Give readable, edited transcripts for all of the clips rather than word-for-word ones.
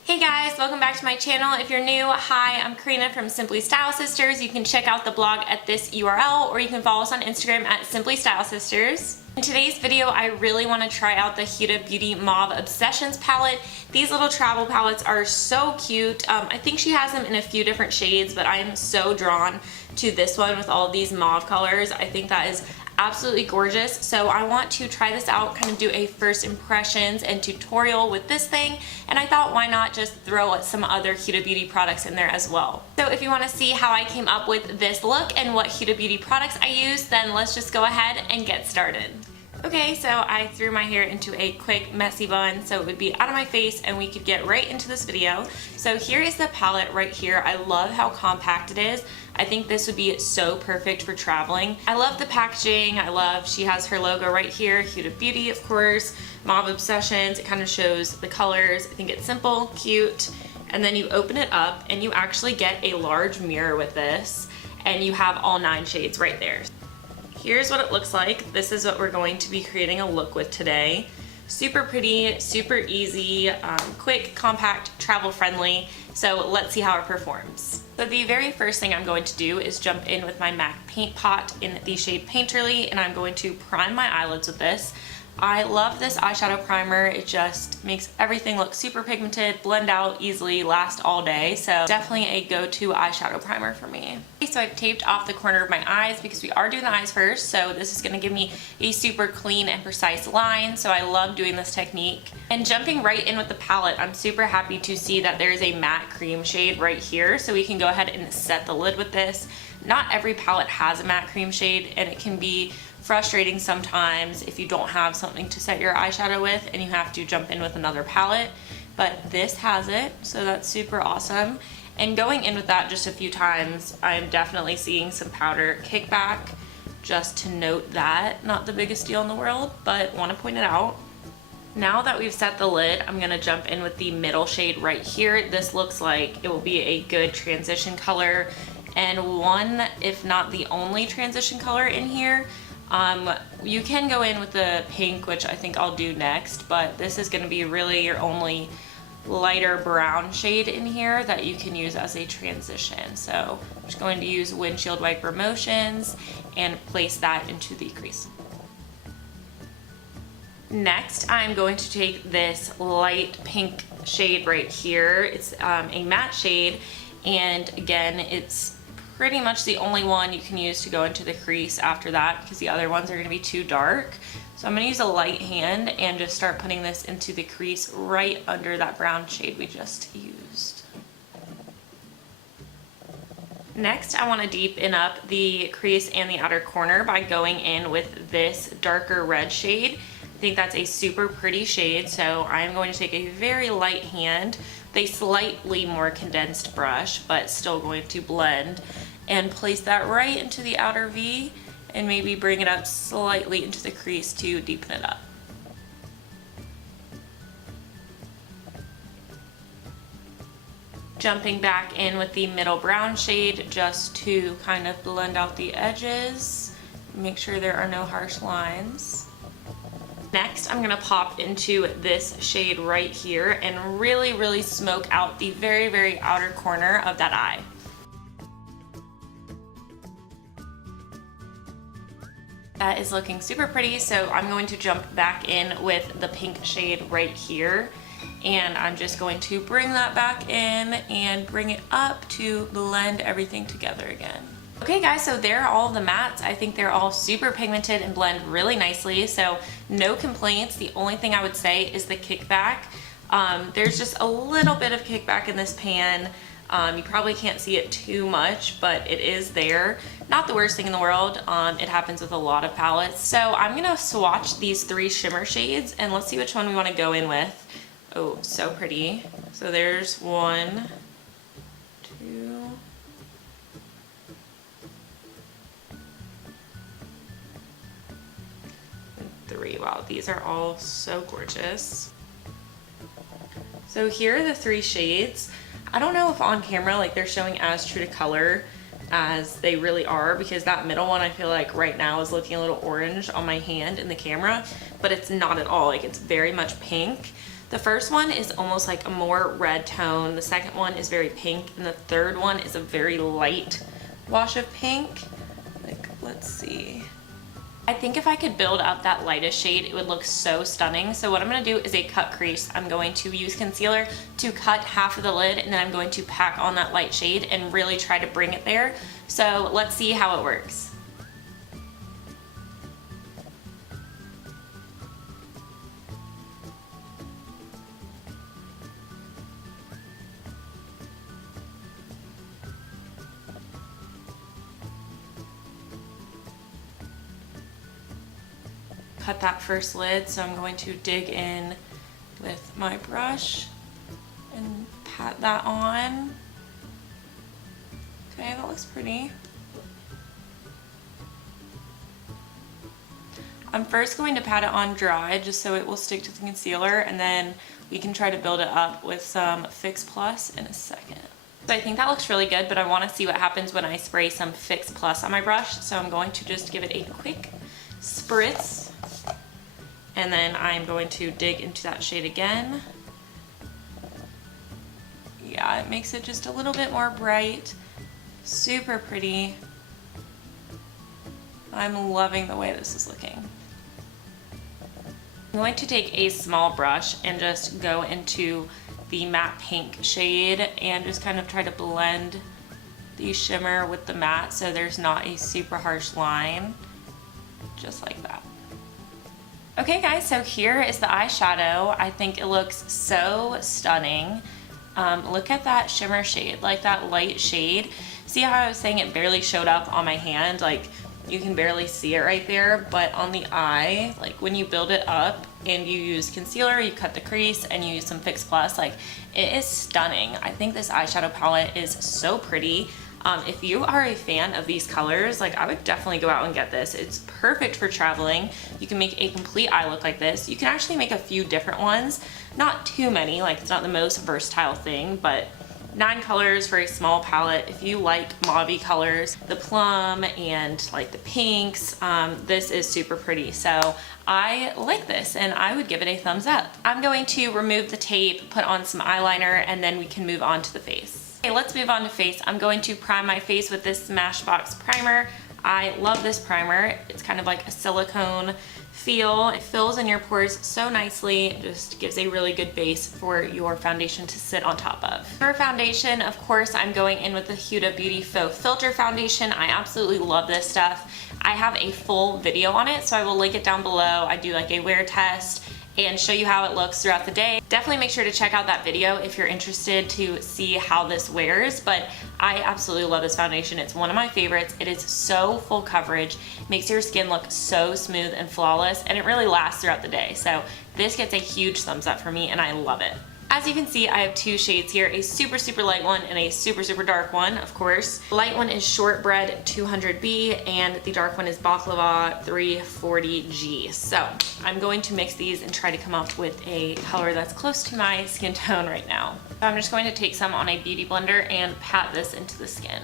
Hey guys, welcome back to my channel. If you're new, hi, I'm Karina from Simply Style Sisters. You can check out the blog at this URL or you can follow us on Instagram at Simply Style Sisters. In today's video, I really want to try out the Huda Beauty Mauve Obsessions palette. These little travel palettes are so cute. I think she has them in a few different shades, but I am so drawn to this one with all of these mauve colors. I think that is absolutely gorgeous. So I want to try this out, kind of do a first impressions and tutorial with this thing, and I thought why not just throw some other Huda Beauty products in there as well. So if you want to see how I came up with this look and what Huda Beauty products I use, then let's just go ahead and get started. Okay, so I threw my hair into a quick messy bun so it would be out of my face and we could get right into this video. So here is the palette right here. I love how compact it is. I think this would be so perfect for traveling. I love the packaging. I love she has her logo right here, Huda Beauty of course, Mauve Obsessions. It kind of shows the colors. I think it's simple, cute, and then you open it up and you actually get a large mirror with this and you have all 9 shades right there. Here's what it looks like. This is what we're going to be creating a look with today. Super pretty, super easy, quick, compact, travel friendly. So let's see how it performs. So the very first thing I'm going to do is jump in with my MAC paint pot in the shade Painterly, and I'm going to prime my eyelids with this. I love this eyeshadow primer. It just makes everything look super pigmented, blend out easily, last all day. So definitely a go-to eyeshadow primer for me. Okay, so I've taped off the corner of my eyes because we are doing the eyes first. So this is gonna give me a super clean and precise line. So I love doing this technique. And jumping right in with the palette, I'm super happy to see that there's a matte cream shade right here. So we can go ahead and set the lid with this. Not every palette has a matte cream shade, and it can be frustrating sometimes if you don't have something to set your eyeshadow with and you have to jump in with another palette, but this has it, so that's super awesome. And going in with that just a few times, I'm definitely seeing some powder kickback, just to note that. Not the biggest deal in the world, but want to point it out. Now that we've set the lid, I'm gonna jump in with the middle shade right here. This looks like it will be a good transition color, and one, if not the only transition color in here. You can go in with the pink, which I think I'll do next, but this is going to be really your only lighter brown shade in here that you can use as a transition. So I'm just going to use windshield wiper motions and place that into the crease. Next, I'm going to take this light pink shade right here. It's a matte shade, and again, it's pretty much the only one you can use to go into the crease after that because the other ones are going to be too dark. So I'm going to use a light hand and just start putting this into the crease right under that brown shade we just used. Next, I want to deepen up the crease and the outer corner by going in with this darker red shade. I think that's a super pretty shade, so I'm going to take a very light hand, with a slightly more condensed brush, but still going to blend, and place that right into the outer V and maybe bring it up slightly into the crease to deepen it up. Jumping back in with the middle brown shade just to kind of blend out the edges, make sure there are no harsh lines. Next, I'm gonna pop into this shade right here and really smoke out the very outer corner of that eye. That is looking super pretty, so I'm going to jump back in with the pink shade right here, and I'm just going to bring that back in and bring it up to blend everything together again. Okay guys, so there are all the mattes. I think they're all super pigmented and blend really nicely, so no complaints. The only thing I would say is the kickback. There's just a little bit of kickback in this pan. You probably can't see it too much, but it is there. Not the worst thing in the world. It happens with a lot of palettes. So I'm gonna swatch these 3 shimmer shades and let's see which one we wanna go in with. Oh, so pretty. So there's 1, 2, and 3. Wow, these are all so gorgeous. So here are the 3 shades. I don't know if on camera like they're showing as true to color as they really are, because that middle one I feel like right now is looking a little orange on my hand in the camera, but it's not at all. Like, it's very much pink. The first one is almost like a more red tone. The second one is very pink, and the third one is a very light wash of pink. Like, let's see. I think if I could build up that lightest shade, it would look so stunning. So what I'm gonna do is a cut crease. I'm going to use concealer to cut half of the lid, and then I'm going to pack on that light shade and really try to bring it there. So let's see how it works. Cut that first lid, so I'm going to dig in with my brush and pat that on. Okay, that looks pretty. I'm first going to pat it on dry just so it will stick to the concealer, and then we can try to build it up with some Fix Plus in a second. So I think that looks really good, but I want to see what happens when I spray some Fix Plus on my brush, so I'm going to just give it a quick spritz. And then I'm going to dig into that shade again. Yeah, it makes it just a little bit more bright. Super pretty. I'm loving the way this is looking. I'm going to take a small brush and just go into the matte pink shade and just kind of try to blend the shimmer with the matte so there's not a super harsh line. Just like that. Okay guys, so here is the eyeshadow. I think it looks so stunning. Look at that shimmer shade, like that light shade. See how I was saying it barely showed up on my hand? Like, you can barely see it right there, but on the eye, like when you build it up and you use concealer, you cut the crease, and you use some Fix Plus, like, it is stunning. I think this eyeshadow palette is so pretty. If you are a fan of these colors, like, I would definitely go out and get this. It's perfect for traveling. You can make a complete eye look like this. You can actually make a few different ones, not too many, like it's not the most versatile thing, but 9 colors for a small palette. If you like mauve colors, the plum and like the pinks, this is super pretty. So I like this and I would give it a thumbs up. I'm going to remove the tape, put on some eyeliner, and then we can move on to the face. Okay, let's move on to face. I'm going to prime my face with this Smashbox primer. I love this primer. It's kind of like a silicone feel. It fills in your pores so nicely. It just gives a really good base for your foundation to sit on top of. For foundation, of course, I'm going in with the Huda Beauty Faux Filter Foundation. I absolutely love this stuff. I have a full video on it, so I will link it down below. I do like a wear test and show you how it looks throughout the day. Definitely make sure to check out that video if you're interested to see how this wears, but I absolutely love this foundation. It's one of my favorites. It is so full coverage, makes your skin look so smooth and flawless, and it really lasts throughout the day. So this gets a huge thumbs up for me and I love it. As you can see, I have 2 shades here, a super, super light one and a super, super dark one, of course. The light one is Shortbread 200B and the dark one is Baklava 340G. So I'm going to mix these and try to come up with a color that's close to my skin tone right now. So I'm just going to take some on a beauty blender and pat this into the skin.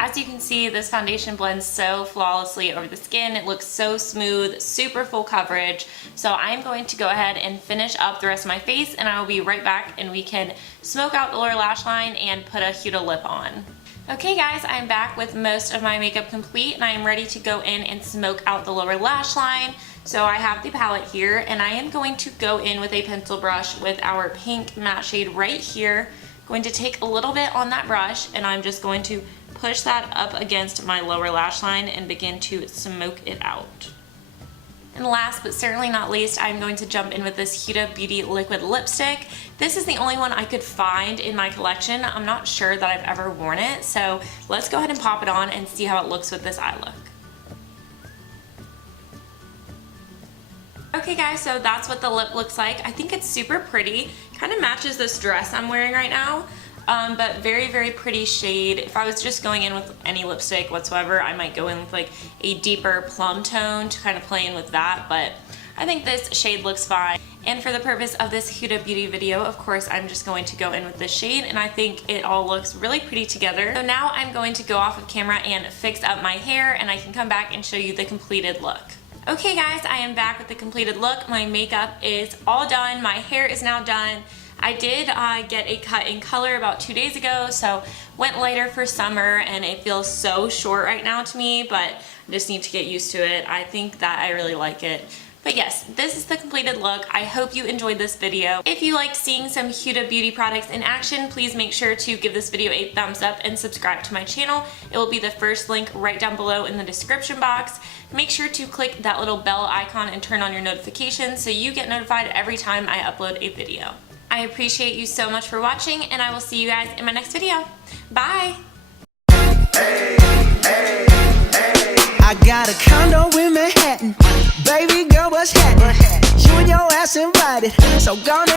As you can see, this foundation blends so flawlessly over the skin. It looks so smooth, super full coverage. So I'm going to go ahead and finish up the rest of my face, and I will be right back and we can smoke out the lower lash line and put a Huda lip on. Okay guys, I'm back with most of my makeup complete and I am ready to go in and smoke out the lower lash line. So I have the palette here and I am going to go in with a pencil brush with our pink matte shade right here. Going to take a little bit on that brush and I'm just going to push that up against my lower lash line and begin to smoke it out. And last but certainly not least, I'm going to jump in with this Huda Beauty liquid lipstick. This is the only one I could find in my collection. I'm not sure that I've ever worn it, so let's go ahead and pop it on and see how it looks with this eye look. Okay guys, so that's what the lip looks like. I think it's super pretty. Kind of matches this dress I'm wearing right now. But very, very pretty shade. If I was just going in with any lipstick whatsoever, I might go in with like a deeper plum tone to kind of play in with that, but I think this shade looks fine. And for the purpose of this Huda Beauty video, of course, I'm just going to go in with this shade, and I think it all looks really pretty together. So now I'm going to go off of camera and fix up my hair, and I can come back and show you the completed look. Okay guys, I am back with the completed look. My makeup is all done. My hair is now done. I did get a cut in color about 2 days ago, so went lighter for summer, and it feels so short right now to me, but I just need to get used to it. I think that I really like it. But yes, this is the completed look. I hope you enjoyed this video. If you liked seeing some Huda Beauty products in action, please make sure to give this video a thumbs up and subscribe to my channel. It will be the first link right down below in the description box. Make sure to click that little bell icon and turn on your notifications so you get notified every time I upload a video. I appreciate you so much for watching, and I will see you guys in my next video. Bye! I got a condo in Manhattan. Baby girl, what's happening? You and your ass invited, so gone.